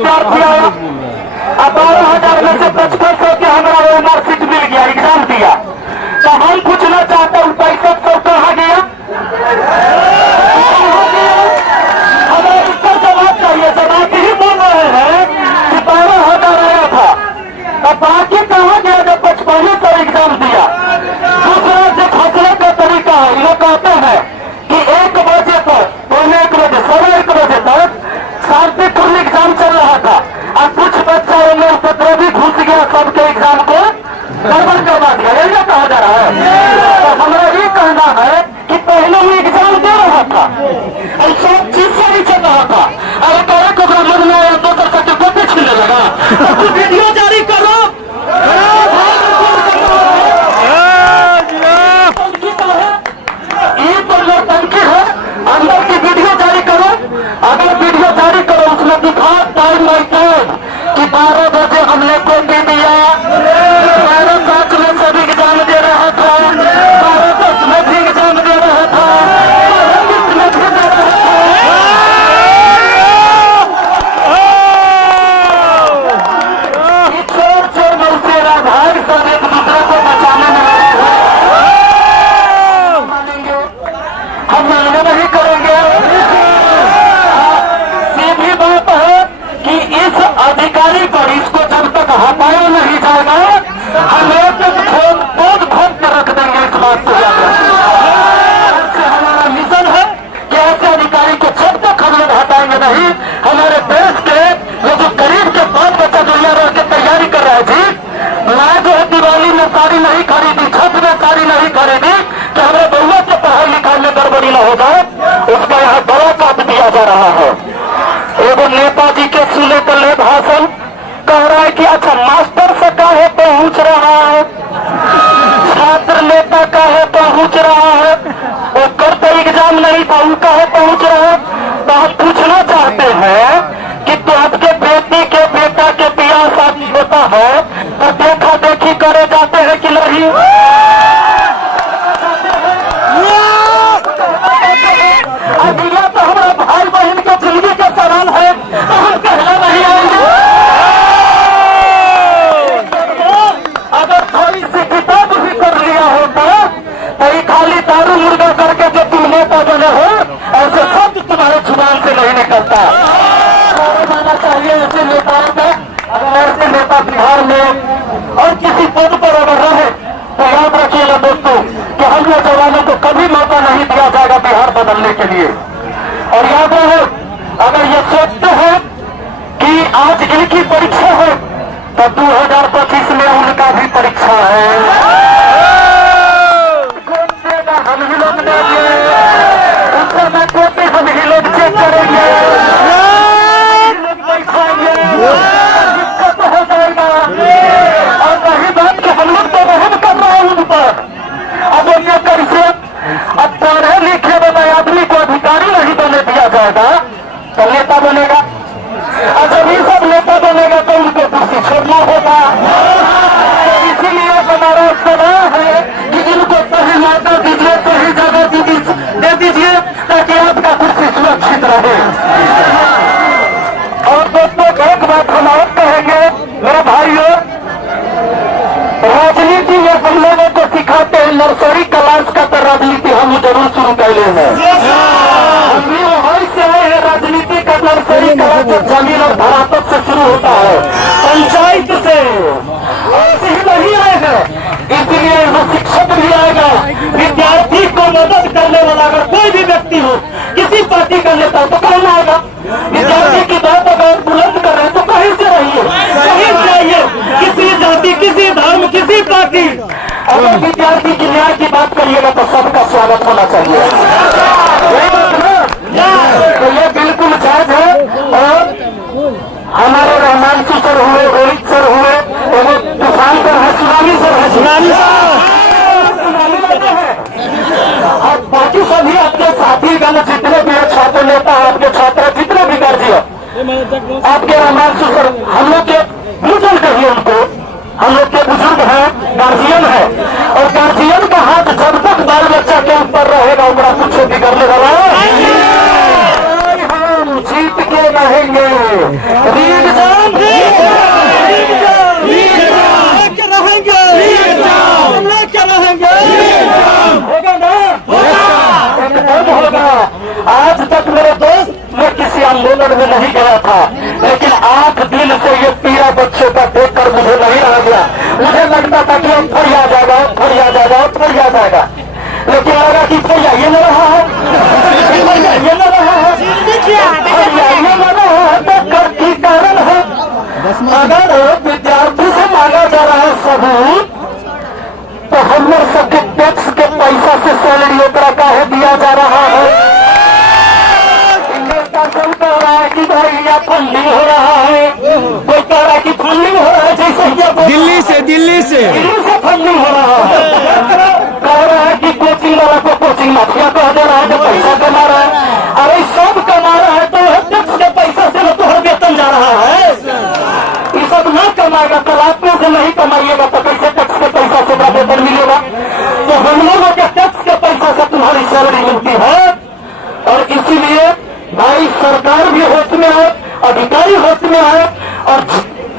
विद्यार्थी आया, अब 12,000 में से 5500 के हमारा वो मार्कशीट मिल गया, एग्जाम दिया। तो हम पूछना चाहते हैं 6500 कहाँ गया? हमें इसका जवाब चाहिए। जवाब ही बोल रहे हैं कि 12,000 आया था, तो बाकी कहाँ गया जो 5500 एग्जाम दिया? दूसरा जो फैसले का तरीका है, ये कहते हैं कि 1 बजे तक, 1 बजे, 1:15 बजे तक शांतिपूर्ण एग्जाम चल रहा था और कुछ बच्चा उनमें उपद्रवी घुस गया, सबके एग्जाम को गड़बड़ करवा दिया। यही कहा जा रहा है। तो हमारा ये कहना है कि पहले वो एग्जाम दे रहा था और सब चीज से नीचे कहा था, अरे करे को मन में आया तो सर्टिफिकेट छीनने लगा, तो कुछ वीडियो जारी करो। ये तो नौटंकी है, अंदर की वीडियो जारी करो। अगर वीडियो जारी करो उसमें दिखा टाइम बाई टाइम कि 12 बजे हमने को दे दिया, 12:05 में सभी एग्जाम दे रहा था, 12:10 में भी एग्जाम दे रहा था, 12:20 में भी दे रहा था। चोर चोर मौसेरा भाई सब एक दूसरे को बचाने में मानेंगे, हम मानने नहीं करेंगे। सीधी बात है कि इस अधिकारी पर इसको जब तक हटाया नहीं जाएगा, हम एक बोध खोद कर रख देंगे। इस बात से हमारा मिशन है कि ऐसे अधिकारी को जब तक हम लोग हटाएंगे नहीं, हमारे देश के वो जो गरीब के बाल बच्चा दुनिया रह के तैयारी कर रहा है जी, मैं जो है दिवाली में साड़ी नहीं खरीदी, छठ में साड़ी नहीं खरीदी कि हमारे बउआ के पढ़ाई लिखाई में गड़बड़ी न हो जाए, उसका यहाँ बड़ा काट दिया जा रहा है। एगो नेताजी के सुने कर ले भाषण कह रहा है कि अच्छा मास्टर से काहे पहुंच रहा है, छात्र नेता काहे पहुंच रहा है, वो कर तो एग्जाम नहीं था, वो काहे पहुंच रहा है। तो हम पूछना चाहते हैं कि तो आपके बेटी के बेटा के बियाह शादी होता है तो देखा देखी करे जाते हैं कि नहीं? अगला तो हमारा भाई बहन के जिंदगी का सवाल है, तो हम कहना नहीं आएंगे। अगर थोड़ी सी किताब भी कर लिया होता तो ये खाली दारू मुर्गा करके जो तुम नेता बने हो, ऐसे शब्द तुम्हारे जुबान से नहीं निकलता। माना चाहिए ऐसे नेताओं का। अगर ऐसे नेता बिहार में और किसी पद पर अगर रहे तो याद रखिएगा दोस्तों कि हम लोग जवानों को कभी मौका नहीं दिया जाएगा बिहार बदलने के लिए। और याद रहे, अगर ये सोचते हैं कि आज इनकी परीक्षा है तो 2025 में उनका भी परीक्षा है। हम ही लोग देंगे, उस समय कॉपी हम ही लोग चेक करेंगे, बैठाएंगे, दिक्कत हो जाएगा। और वही बात कि हम लोग तो रहम कर रहे हैं उन पर। अब ये कैसे, अब पढ़े लिखे वाले आदमी को अधिकारी नहीं बने दिया जाएगा तो नेता बनेगा। अगर ये सब नेता बनेगा तो उनको कुर्सी छोड़ना होगा। तो इसीलिए हमारा सलाह है कि इनको सही मौका दीजिए, सही जगह दे दीजिए ताकि आपका कुर्सी सुरक्षित रहे। और दोस्तों एक बात हम और कहेंगे मेरे भाइयों, राजनीति ये हम लोगों को सिखाते हैं, नर्सरी क्लास का तो राजनीति हम जरूर शुरू कर लेंगे। हम भी वहीं से आए हैं, राजनीति का नर्सरी क्लास जो जमीन और धरातल से शुरू होता है, पंचायत से। ऐसे ही नहीं आए हैं, इसलिए यहाँ शिक्षक भी आएगा, विद्यार्थी को मदद करने वाला अगर कोई भी व्यक्ति हो, किसी पार्टी का नेता तो कौन आएगा? विद्यार्थी की बात अगर बुलंद कर रहे हैं तो कहीं से रहिए, कहीं से आइए, किसी जाति, किसी धर्म, किसी पार्टी। अगर विद्यार्थी की न्याय की बात करिएगा तो सबका स्वागत होना चाहिए। तो ये बिल्कुल जायज है। और हमारे रहमानसु सर हुए, रोहित सर हुए, तूफान सर है, सुनामी सर है, सुनामी है, और बाकी सभी आपके साथी गण जितने भी छात्र नेता है, आपके छात्र जितने भी गर्जी है, आपके रहमानसु सर, हम लोग के बुजुर्ग कहिए उनको, हम लोग के बुजुर्ग हैं, गार्जियन है। और गार्जियन का हाथ जब तक बाल बच्चा के ऊपर रहेगा उनका कुछ बिगड़ने वाला है। हम जीत के रहेंगे। था। आज तक मेरे दोस्त मैं किसी आंदोलन में नहीं गया था, लेकिन 8 दिन से ये पीड़ा बच्चों का देखकर मुझे नहीं रह गया। मुझे लगता था कि अब फिर याद आ जाओ, फिर याद आ जाओ, फिर याद आएगा, लेकिन लगा कि फिर ये न रहा है, ये न रहा है, ये न रहा है। तो कर की कारण है, अगर विद्यार्थी से मांगा जा रहा है सबूत, तो हम लोग सबके टैक्स के पैसा से सैलरी ओकरा काहे दिया जा रहा है? नेता सब कह रहा है कि भाई या फंडिंग हो रहा है, कोई कह रहा है कि फंडिंग हो रहा है, जैसे दिल्ली से फंडिंग हो रहा है। कह रहा है कि कोचिंग वाला को कोचिंग माफिया कह दे रहा है, जो पैसा कमा रहा है। अरे सब कमा रहा है तो टैक्स के पैसा से तो हर वेतन जा रहा है। ये सब न कमाएगा तो आप में से नहीं कमाइएगा तो कैसे टैक्स के पैसा से वेतन मिलेगा? तो हम लोगों के टैक्स के पैसा से तुम्हारी सैलरी मिलती है। और इसीलिए भाई सरकार भी होश में आए, अधिकारी होश में आए और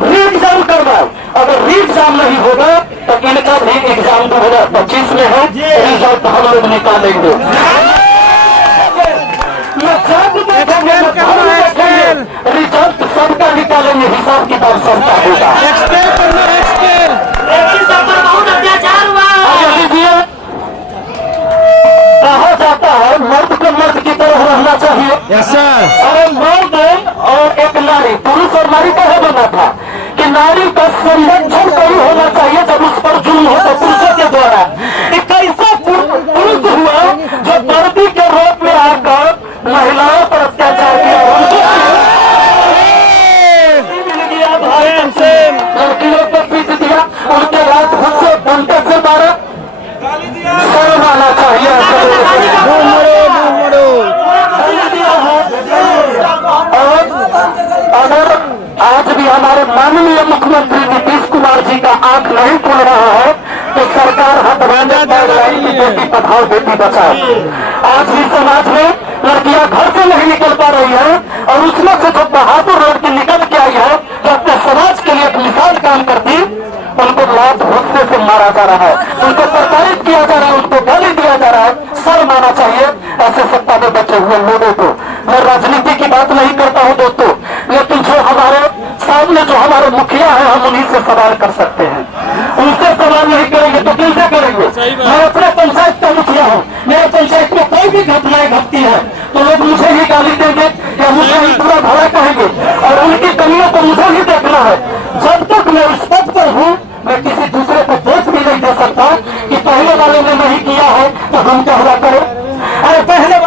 री एग्जाम करवाए। अगर री एग्जाम नहीं होगा तो इनका भी एग्जाम 2025 में है, रिजल्ट हम लोग निकालेंगे। रिजल्ट सबका निकालेंगे, हिसाब किताब सबका होगा। बहुत अत्याचार हुआ। कहा जाता है मर्द को मर्द की तरह रहना चाहिए। अरे मर्द और एक नारी, पुरुष और नारी का बना था कि नारी का संरक्षण कहीं होना चाहिए जब उस पर जुल्म हो तो पुरुषों के द्वारा। एक ऐसा पुरुष हुआ जो दर्दी के रूप में आकर महिलाओं पर अत्याचार किया, लड़कियों को पीट दिया, उनके रात से घंटे से 12 शर्म आना चाहिए। अगर आज भी हमारे माननीय मुख्यमंत्री नीतीश कुमार जी का आंख नहीं खुल रहा है तो सरकार हटवाने की बेटी पढ़ाओ बेटी बचाओ। आज भी समाज में लड़कियां घर से नहीं निकल पा रही है और उसमें से जो बहादुर लड़की निकल के आई है, जो अपने समाज के लिए एक मिसाल काम करती, उनको लात घुसने से मारा जा रहा है, उनको प्रताड़ित किया जा रहा है, उनको गाली दिया जा रहा है। शर्म आना चाहिए ऐसे सत्ता में बचे हुए लोगों को। मैं राजनीति की बात नहीं करता हूं दोस्तों, लेकिन जो हमारे सामने जो हमारे मुखिया है हम उन्हीं से सवाल कर सकते हैं। उनसे सवाल नहीं करेंगे तो किनसे करेंगे? मैं अपने पंचायत का मुखिया हूँ, मेरे पंचायत में कोई भी घटनाएं घटती है तो लोग मुझे ही गाली देंगे या मुझे ही पूरा भरा कहेंगे और उनकी कमियों को मुझे ही देखना है। जब तक मैं उस पद पर हूँ मैं किसी दूसरे को दोष भी नहीं दे सकता कि पहले वाले ने नहीं किया है तो हम क्या हुआ करें। अरे पहले